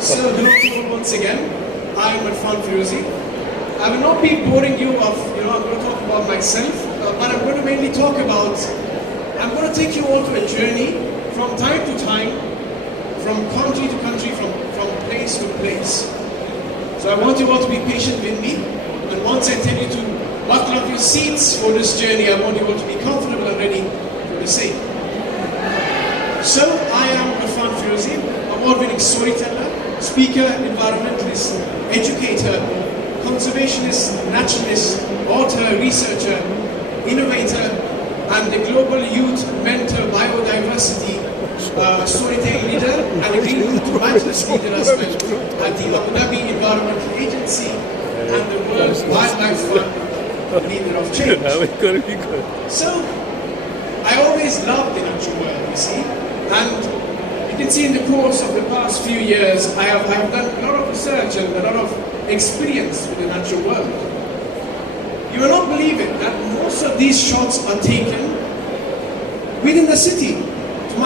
So, hello to you once again. I am Irfan Firozi. I will not be boring you of, I'm going to talk about myself, but I'm going to mainly talk about, I'm going to take you all to a journey from time to time, from country to country, from place to place. So I want you all to be patient with me, and once I tell you to buckle up your seats for this journey, I want you all to be comfortable and ready for the same. So, I am Irfan Firozi, award-winning storyteller, speaker, environmentalist, educator, conservationist, naturalist, author, researcher, innovator, and the global youth mentor biodiversity storytelling leader and a green environmentalist leader as well at the Abu Dhabi Environmental Agency and the World Wildlife Fund leader of change. So, I always loved the natural world, you see, and you can see in the course of the past few years, I have done a lot of research and a lot of experience with the natural world. You will not believe it, that most of these shots are taken within the city. To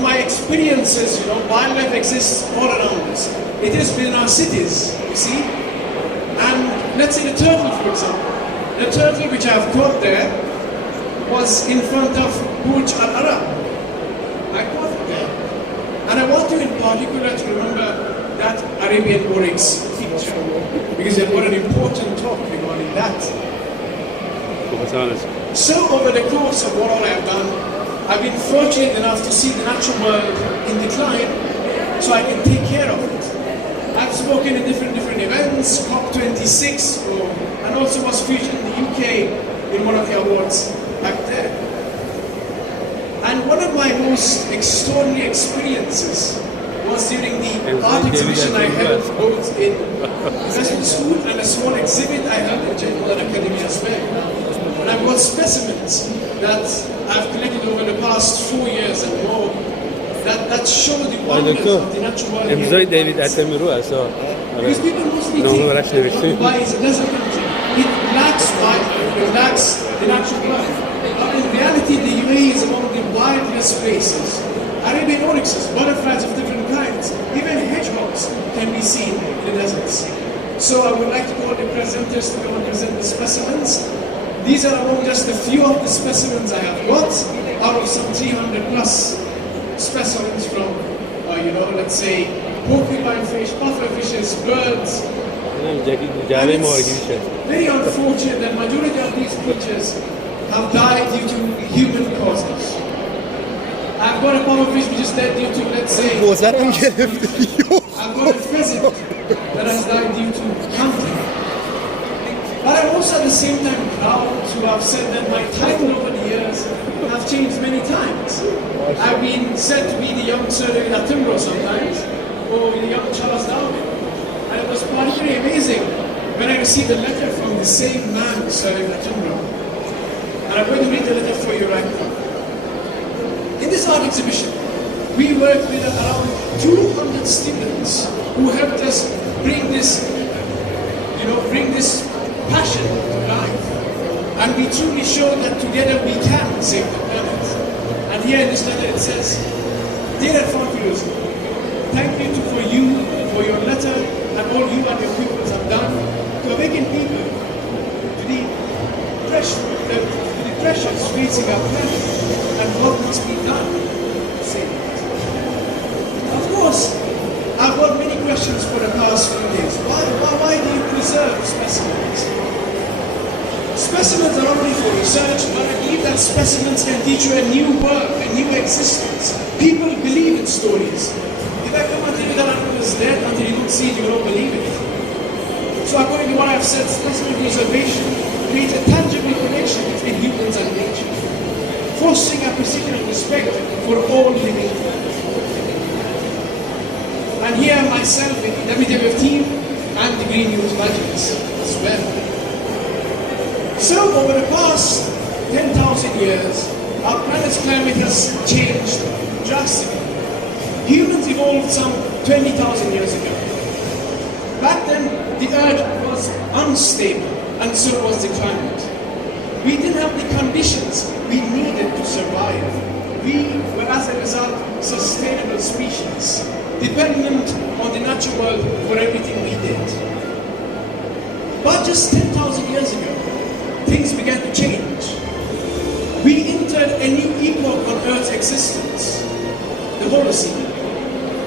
my experiences, wildlife exists all around us. It is within our cities, you see. And let's say the turtle, for example. The turtle which I have caught there was in front of Burj Al Arab. I caught it there. And I want you in particular to remember that Arabian oryx feature, because I've got an important talk regarding that. So over the course of what all I have done, I've been fortunate enough to see the natural world in decline, so I can take care of it. I've spoken in different events, COP26, and also was featured in the UK in one of the awards back there. And one of my most extraordinary experiences was during the art exhibition I held both in graduate school and a small exhibit I held in General Academy as well. And I've got specimens that I've collected over the past 4 years and more that show the wonders of the natural world. Because people mostly think Dubai is a desert country. It lacks wildlife, it lacks the natural world. But in reality, the UAE is among the wildest places. Arabian oryxes, butterflies of different kinds, even hedgehogs can be seen in the deserts. So I would like to call the presenters to come and present the specimens. These are among just a few of the specimens I have got, out of some 300 plus specimens from, let's say, porcupine fish, pufferfishes, birds. It's very unfortunate that majority of these creatures have died due to human causes. I've got a pufferfish which is dead due to, let's say, I've got a pheasant that has died due to hunting. But I'm also at the same time proud to have said that my title over the years have changed many times. I've been said to be the young Sir David Attenborough sometimes, or the young Charles Darwin. And it was particularly amazing when I received a letter from the same man, Sir David Attenborough. And I'm going to read the letter for you right now. In this art exhibition, we worked with around 200 students who helped us bring this passion to life. And we truly showed that together we can save the planet. And here in this letter it says, Dear Irfan Firozi, thank you for your letter and all you and your pupils have done to awaken people to the pressures facing our planet and what must be done to save it. Of course, I've got many questions for the past few days. Why do you preserve specimens? Specimens are only for research, but I believe that specimens can teach you a new world, a new existence. People believe in stories. If I come and tell you that an animal is dead until you don't see it, you don't believe it. So according to what I've said, specimen preservation creates a tangible connection between humans and nature, fostering appreciation and respect for all living things. And here myself with the WWF team and the Green Youth Graduates as well. So over the past 10,000 years, our planet's climate has changed drastically. Humans evolved some 20,000 years ago. Back then, the Earth was unstable, and so was the climate. We didn't have the conditions we needed to survive. We were, as a result, sustainable species. dependent on the natural world for everything we did. But just 10,000 years ago, things began to change. We entered a new epoch on Earth's existence, the Holocene.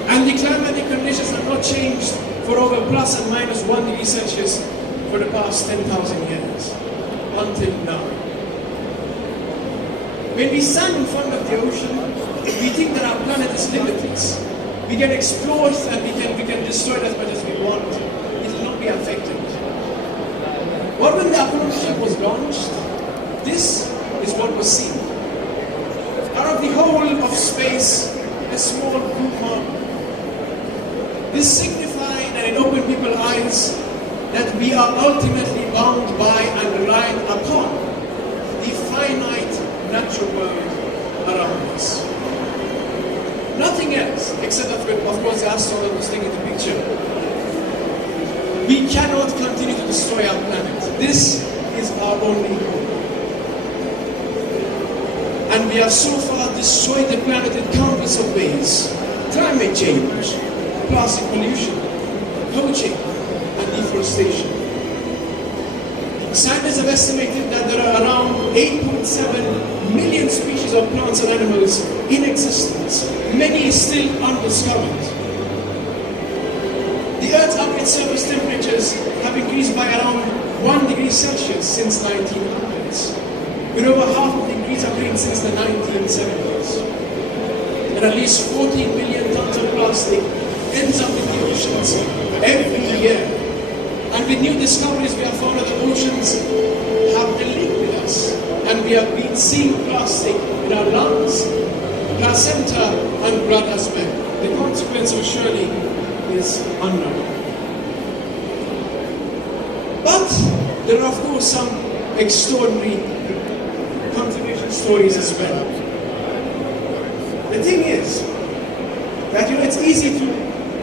And the climatic conditions have not changed for over plus and minus 1 degree Celsius for the past 10,000 years, until now. When we stand in front of the ocean, we think that our planet is limitless. We can explore it and we can destroy it as much as we want. It will not be affected. But when the Apollo mission was launched, this is what was seen. Out of the whole of space, a small blue mark. This signified and it opened people's eyes that we are ultimately bound by and reliant upon the finite natural world around us. Nothing else, except of course the astronaut was taking the picture. We cannot continue to destroy our planet. This is our only hope. And we have so far destroyed the planet in countless of ways. Climate change, plastic pollution, poaching, and deforestation. Scientists have estimated that there are around 8.7 million species of plants and animals in existence, many still undiscovered. The Earth's average surface temperatures have increased by around 1 degree Celsius since 1900s, with over half of the increase occurring since the 1970s. And at least 14 million tons of plastic ends up in the oceans every year. And with new discoveries, we have found that the oceans have a link with us. And we have been seeing plastic in our lungs, placenta, and blood as well. The consequence of surely is unknown. But there are of course some extraordinary conservation stories as well. The thing is that it's easy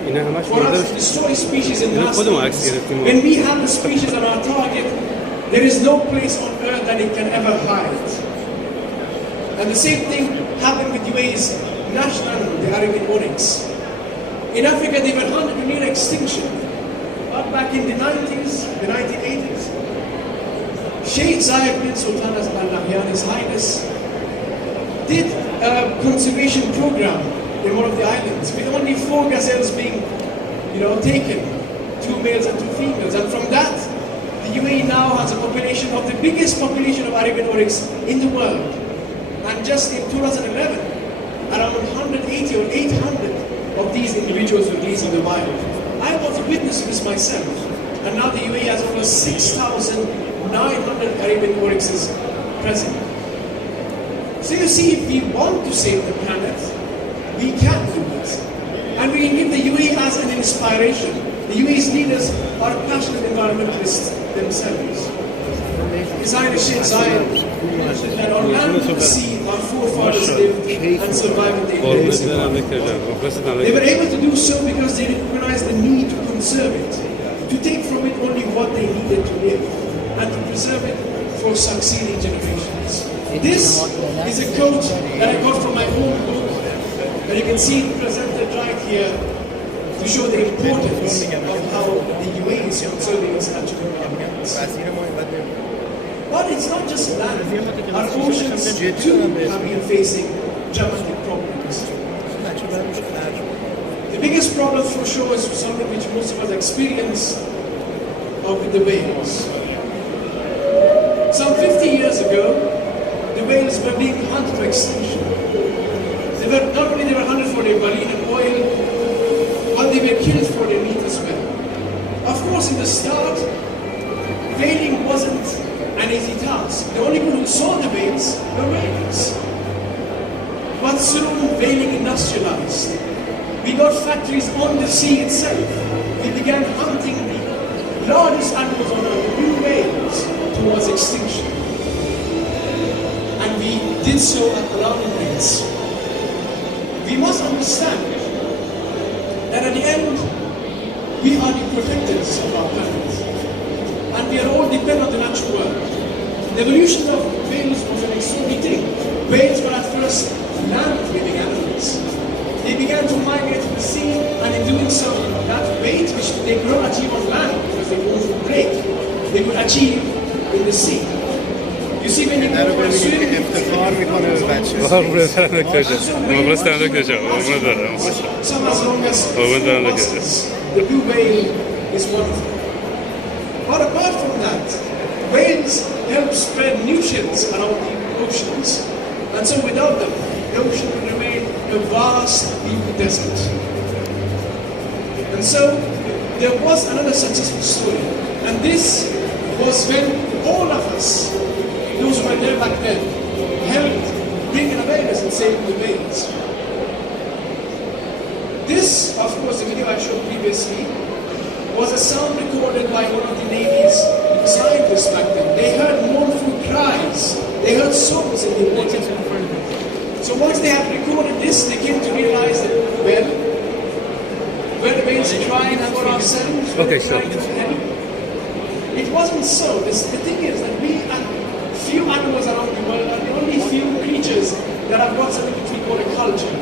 for us to destroy species in the last days. When we have the species on our target, there is no place on Earth that it can ever hide. And the same thing happened with UAE's national animal, the Arabian oryx. In Africa, they were hunted to near extinction. But back in the 90s, the 1980s, Sheikh Zayed bin Sultan Al Nahyan, His Highness, did a conservation program in one of the islands, with only 4 gazelles being, taken, 2 males and 2 females. And from that, the UAE now has a population of the biggest population of Arabian oryx in the world. And just in 2011, around 180 or 800 of these individuals were released in the wild. I was a witness to this myself. And now the UAE has over 6,900 Arabian oryxes present. So you see, if we want to save the planet, we can do it. And we can give the UAE as an inspiration. The UAE's leaders are passionate environmentalists themselves. His Highness Sheikh Zayed, that on land and the sea, our forefathers lived and survived in the days. They were able to do so because they recognized the need to conserve it, to take from it only what they needed to live, and to preserve it for succeeding generations. This is a quote that I got from my own book, and you can see it presented right here to show the importance of how the UAE is conserving its natural environments. But it's not just land. Our oceans too have been facing dramatic problems. The biggest problem for sure is something which most of us experience with the whales. Some 50 years ago, the whales were being hunted to extinction. Not only they were hunted for their marine and oil, but they were killed for their meat as well. Of course, in the start, whaling wasn't an easy task. The only people who saw the whales were whalers. But soon, whaling industrialized. We got factories on the sea itself. We began hunting the largest animals on Earth, the blue whales, towards extinction. And we did so at alarming rates. We must understand that at the end, we are the protectors of our planet. And we are all dependent on the natural world. The evolution of whales was an extraordinary thing. Whales were at first land-living animals. They began to migrate to the sea and they could not achieve on land because they won't break. They could achieve in the sea. You see, when you go for a swim, افتخار میکنه به بچه some as long as 4 muscles, the blue whale is one of them. But apart from that, whales help spread nutrients around the oceans. And so without them, the ocean would remain a vast, deep desert. And so there was another successful story. And this was when all of us, those who were there back then, helped bring in awareness and save the whales. This, of course, the video I showed previously, was a sound recorded by one of the Navy's scientists back then. They heard mournful cries. They heard songs in the water. So once they had recorded this, they came to realize that, well, were the whales crying for ourselves? Okay, so it wasn't so. The thing is that we and few animals around the world are the only few creatures that have got something which we call a culture.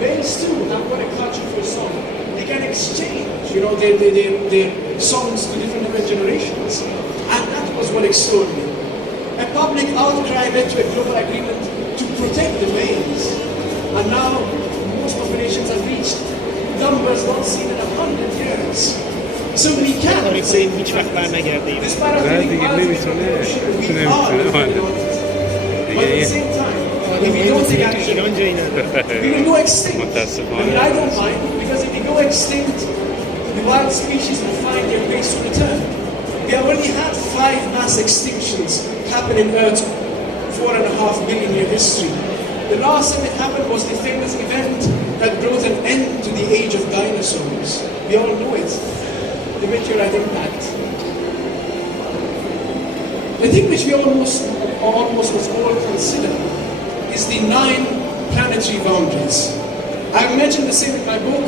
Whales too have got a culture for song. They can exchange, their songs to different generations. And that was what extolled me. A public outcry led to a global agreement to protect the whales. And now most populations have reached numbers not seen in 100 years. So we can say, hiç vakt برنگرده despite us being out of the ocean, we are living on it. But at the same time, if we don't take action, ایران جایی نداره we will go extinct. I mean, I don't mind, because if we go extinct, the wild species will find their ways to return. We have already had 5 mass extinctions happen in Earth's 4.5 billion year history. The last time it happened was the famous event that brought an end to the age of dinosaurs. We all know it. The meteorite impact. The thing which we almost must all consider is the 9 planetary boundaries. I've mentioned the same in my book.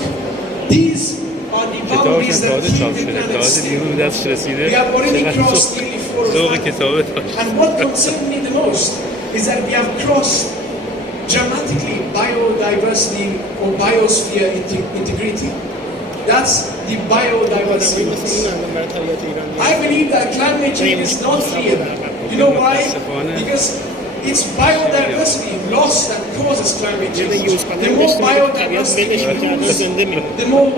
These are the boundaries that keep the planet stable. We have already crossed nearly 4 or 5. And what concerned me the most is that we have crossed dramatically biodiversity or biosphere integrity. That's the biodiversity. I believe that climate change is not real. You know why? Because it's biodiversity loss that causes climate change. The more biodiversity we lose, the more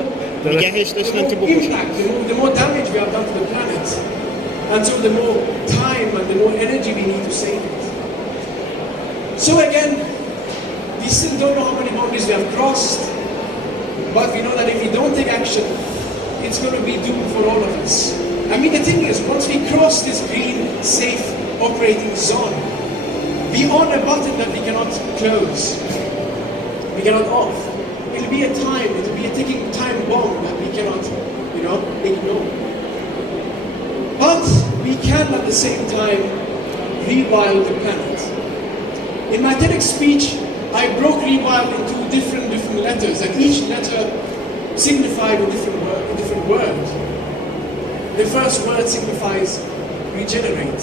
impact, the more damage we have done to the planet. And so the more time and the more energy we need to save it. So again, we still don't know how many boundaries we have crossed, but we know that if we don't take action, it's going to be doomed for all of us. I mean, the thing is, once we cross this green, safe operating zone, we on a button that we cannot close, we cannot off. It'll be a ticking time bomb that we cannot, ignore. But we can at the same time rewild the planet. In my TEDx speech, I broke rewild into different letters, and each letter signified a different word. The first word signifies regenerate.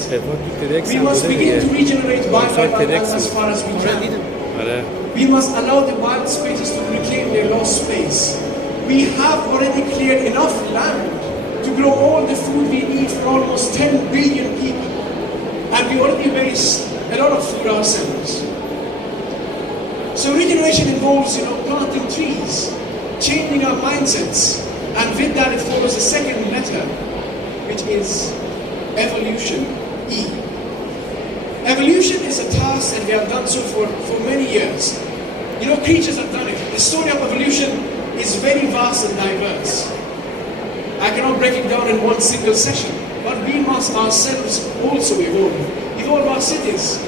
We must begin to regenerate biological as far as we can. We must allow the wild spaces to reclaim their lost space. We have already cleared enough land to grow all the food we need for almost 10 billion people. And we already waste a lot of food ourselves. So regeneration involves, planting trees, changing our mindsets, and with that it follows the second letter, which is evolution, E. Evolution is a task that we have done so for many years. Creatures have done it. The story of evolution is very vast and diverse. I cannot break it down in one single session, but we must ourselves also evolve our cities.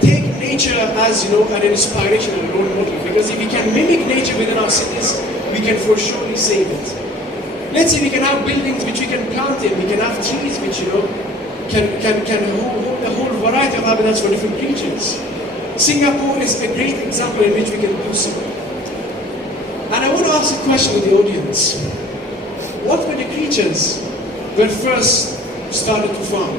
Take nature as, an inspiration and a role model, because if we can mimic nature within our cities, we can for surely save it. Let's say we can have buildings which we can plant in, we can have trees which, can hold a whole variety of habitats for different creatures. Singapore is a great example in which we can do so. And I want to ask a question to the audience. What were the creatures that first started to farm?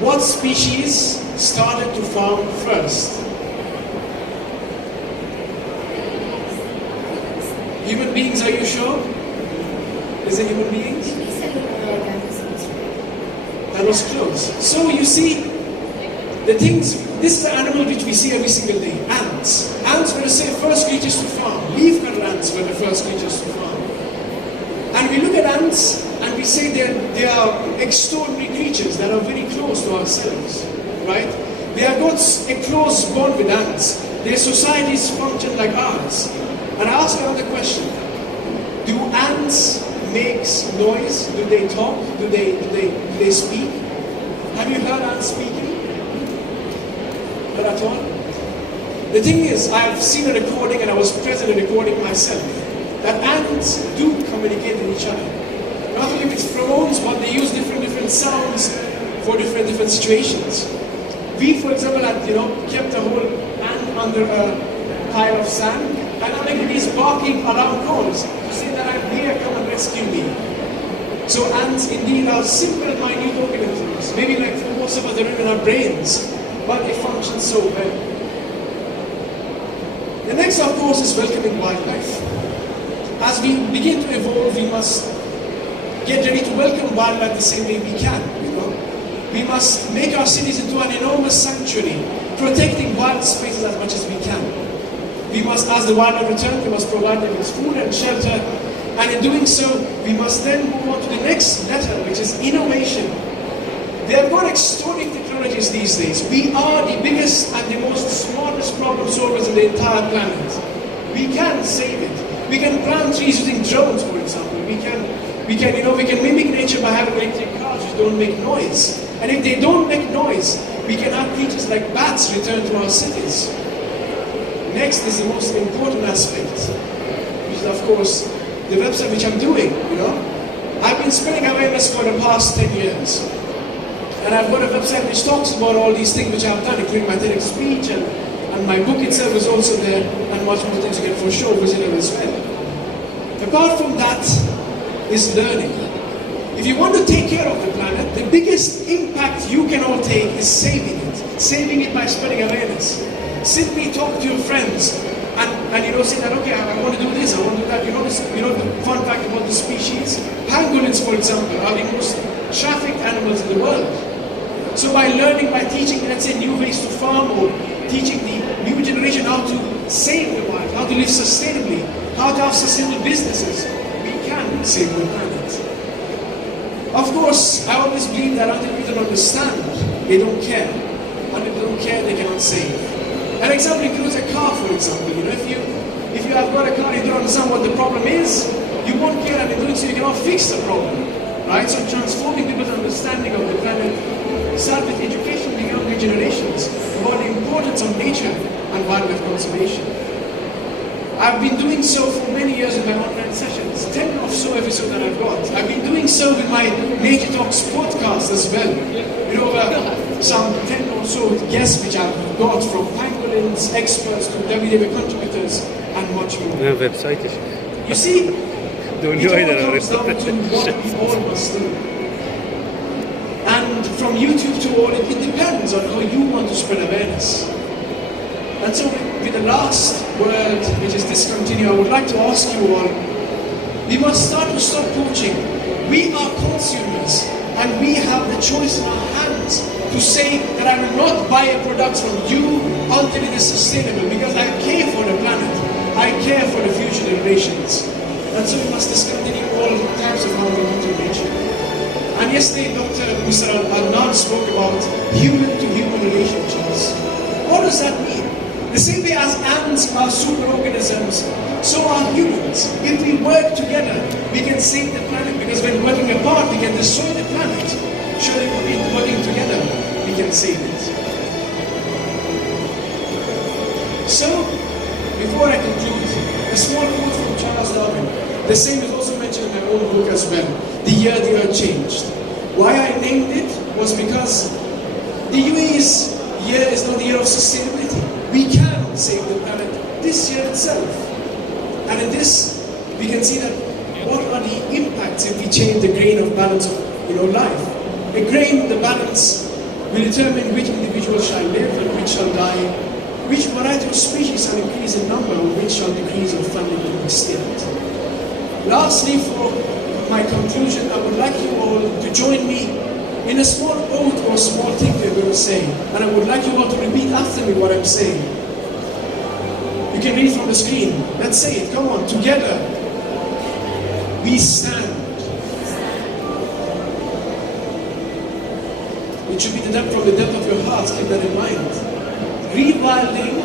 What species started to farm first? Human beings, are you sure? Is it human beings? That was close. So you see, the things, this is an animal which we see every single day. Ants. Ants were the first creatures to farm. Leaf-cutter ants were the first creatures to farm. And we look at ants and we say they are extraordinary creatures that are very close to ourselves, right? They have got a close bond with ants. Their societies function like ours. And I ask another question. Do ants make noise? Do they talk? Do they speak? Have you heard ants speaking? Not at all? The thing is, I've seen a recording and I was present in the recording myself, that ants do communicate with each other. Not only with pheromones, but they use different sounds for different situations. We, for example, had kept a whole ant under a pile of sand, and now it is barking around corners to say that I'm here, come and rescue me. So ants indeed are simple, minute organisms, maybe like for most of us, they're in our brains, but they function so well. The next, of course, is welcoming wildlife. As we begin to evolve, we must get ready to welcome wildlife the same way we can. We must make our cities into an enormous sanctuary, protecting wild spaces as much as we can. We must, as the wildlife return, we must provide them with food and shelter, and in doing so, we must then move on to the next letter, which is innovation. They have got extraordinary technologies these days. We are the biggest and the most smartest problem solvers in the entire planet. We can save it. We can plant trees using drones, for example. We can mimic nature by having electric cars which don't make noise. And if they don't make noise, we can have creatures like bats return to our cities. Next is the most important aspect, which is, of course, the website which I'm doing. I've been spreading awareness for the past 10 years. And I've got a website which talks about all these things which I've done, including my TEDx speech, and my book itself is also there, and much more things you can for sure visit it as well. Apart from that is learning. If you want to take care of the planet, the biggest impact you can all take is saving it. Saving it by spreading awareness. Simply talk to your friends and say that, okay, I want to do this, I want to do that. The fun fact about the species, pangolins, for example, are the most trafficked animals in the world. So by learning, by teaching, let's say, new ways to farm, or teaching the new generation how to save the wild, how to live sustainably, how to have sustainable businesses, we can save the planet. Of course, I always believe that until people understand, they don't care. Until they don't care, they cannot save. An example includes a car, for example. If you have got a car and you don't understand what the problem is, you won't care, and in doing so you cannot fix the problem. Right? So transforming people's understanding of the planet, start with education in the younger generations about the importance of nature and wildlife conservation. I've been doing so for many years in my online sessions, 10 or so episodes that I've got. I've been doing so with my Nature Talks podcast as well. Some 10 or so guests which I've got, from pangolins, experts to WDW contributors, and much more. The website is. You see, Don't it join all that comes down to what we all must do. And from YouTube to all, it depends on how you want to spread awareness. And so with the last word, which is discontinue, I would like to ask you all, we must start to stop poaching. We are consumers, and we have the choice in our hands to say that I will not buy a product from you until it is sustainable, because I care for the planet, I care for the future generations. And so we must discontinue all types of harming to nature. And yesterday, Mr. Adnan spoke about human-to-human relationships. What does that mean? The same way as ants are superorganisms, so are humans. If we work together, we can save the planet, because when working apart, we can destroy the planet. Surely, working together, we can save it. So, before I conclude, a small quote from Charles Darwin. The same is also mentioned in my own book as well. The year the earth changed. Why I named it was because the UAE's year is not the year of sustainability. We can save the planet this year itself. And in this, we can see that what are the impacts if we change the grain of balance of life. A grain, the balance, will determine which individual shall live and which shall die, which variety of species shall increase in number, and which shall decrease or finally be extinct. Lastly, for my conclusion, I would like you all to join me in a small oath or small thing we're going to say. And I would like you all to repeat after me what I'm saying. You can read from the screen. Let's say it. Come on. Together, we stand. It should be from the depth of your hearts. Keep that in mind. Rewilding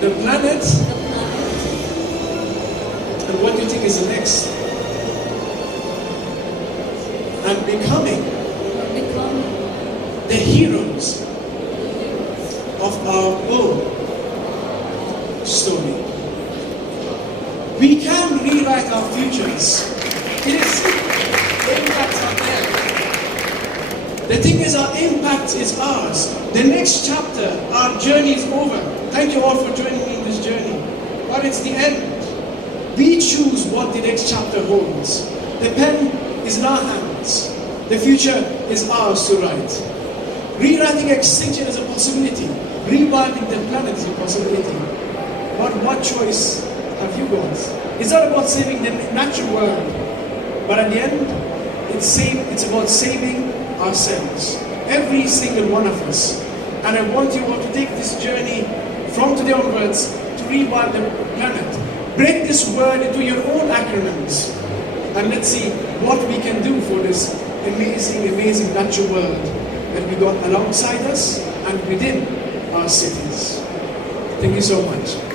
the planet. And what do you think is the next? And becoming the heroes of our own story. We can rewrite our futures. It is the impact out there. The thing is, our impact is ours. The next chapter, our journey is over. Thank you all for joining me in this journey. But it's the end. We choose what the next chapter holds. The pen is in our hands. The future is ours to write. Rewriting extinction is a possibility. Rewilding the planet is a possibility. But what choice have you got? It's not about saving the natural world, but at the end, it's about saving ourselves. Every single one of us. And I want you all to take this journey from today onwards to rewild the planet. Break this word into your own acronyms. And let's see what we can do for this amazing, amazing natural world that we got alongside us and within our cities. Thank you so much.